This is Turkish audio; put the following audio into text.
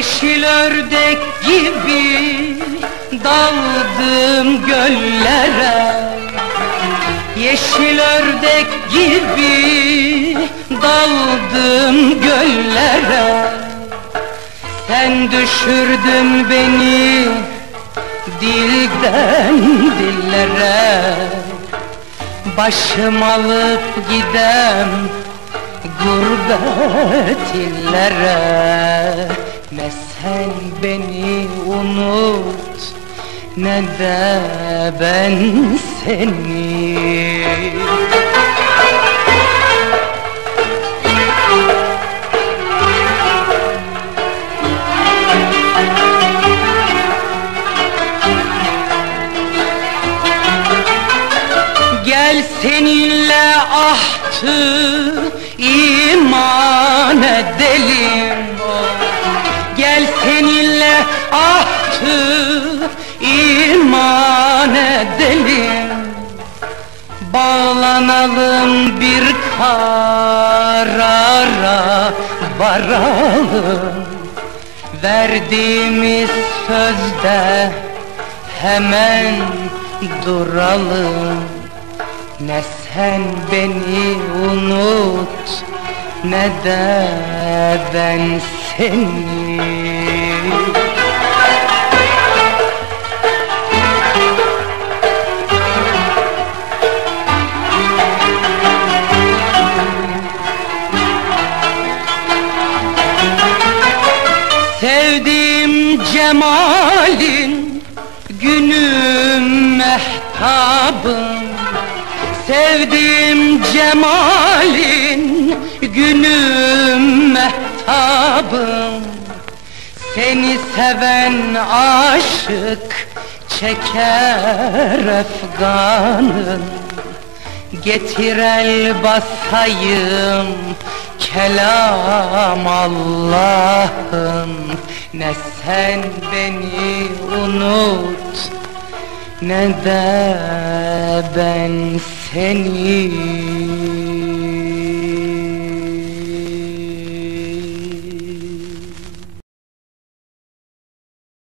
Yeşil ördek gibi daldım göllere. Yeşil ördek gibi Sen düşürdün beni dilden dillere. Başım alıp gidem gurbet illere. Ne sen beni unut ne de ben seni Gel seninle ahtı iman edelim. Gel seninle ahtı iman edelim. Bağlanalım bir karara varalım. Verdiğimiz sözde hemen duralım Ne sen beni unut ne de ben seni. Sevdiğim cemalin günüm mehtabım Sevdiğim cemalin günüm mehtabım. Seni seven aşık çeker efganım. Getir el basayım kelam Allah'ım. Ne sen beni unut ne de ben seni